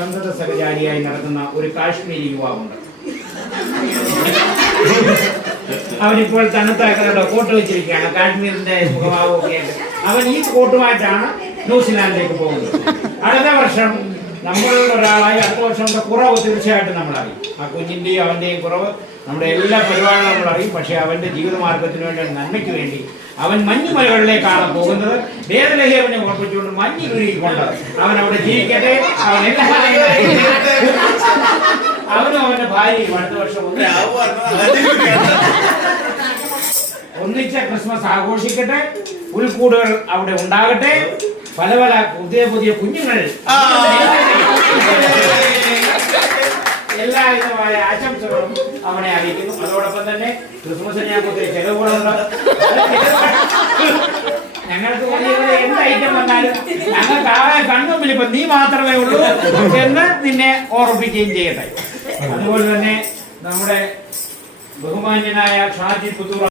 സന്തത സഹചാരിയായി നടത്തുന്ന ഒരു കാശ്മീരി യുവാവുണ്ട്. അവനിപ്പോൾ തണുത്താക്കളുടെ കോട്ട് വെച്ചിരിക്കുകയാണ്, കാശ്മീരിന്റെ മുഖഭാവമൊക്കെ ആയിട്ട്. അവൻ ഈ കോട്ടുമായിട്ടാണ് ന്യൂസിലാൻഡിലേക്ക് പോകുന്നത്. അടുത്ത വർഷം നമ്മളുടെ ഒരാളായി അടുത്ത വർഷം കുറവ് തീർച്ചയായിട്ടും നമ്മളറിയും. ആ കുഞ്ഞിന്റെയും അവന്റെയും കുറവ് നമ്മുടെ എല്ലാ പരിപാടികളും നമ്മളറിയും. പക്ഷെ അവന്റെ ജീവിതമാർഗത്തിന് വേണ്ടി, നന്മയ്ക്ക് വേണ്ടി അവൻ മഞ്ഞുമലകളിലേക്കാണ് പോകുന്നത്. വേദലഹി അവനെ ഉറപ്പിച്ചുകൊണ്ട് മഞ്ഞുരുകൊണ്ട് അവൻ അവിടെ ജീവിക്കട്ടെ. അവൻ അവനും അവന്റെ ഭാര്യയും അടുത്ത വർഷം ഒന്നിച്ച ക്രിസ്മസ് ആഘോഷിക്കട്ടെ. പുൽക്കൂടുകൾ അവിടെ ഉണ്ടാകട്ടെ. പല പല പുതിയ പുതിയ കുഞ്ഞുങ്ങൾ എല്ലാവിധമായ ആശംസകളും അവനെ അറിയിക്കുന്നു. അതോടൊപ്പം തന്നെ ക്രിസ്മസിന് ഞങ്ങൾക്ക് ചെലവുകളുണ്ട്. ഞങ്ങൾക്ക് എന്ത് ഐറ്റം വന്നാലും ഞങ്ങൾക്ക് ആകെ കണ്ണുമ്പിൽ ഇപ്പൊ നീ മാത്രമേ ഉള്ളൂ എന്ന് നിന്നെ ഓർമ്മിപ്പിക്കുകയും ചെയ്യട്ടെ. അതുപോലെ തന്നെ നമ്മുടെ ബഹുമാന്യനായ ഷാജി പുത്തൂർ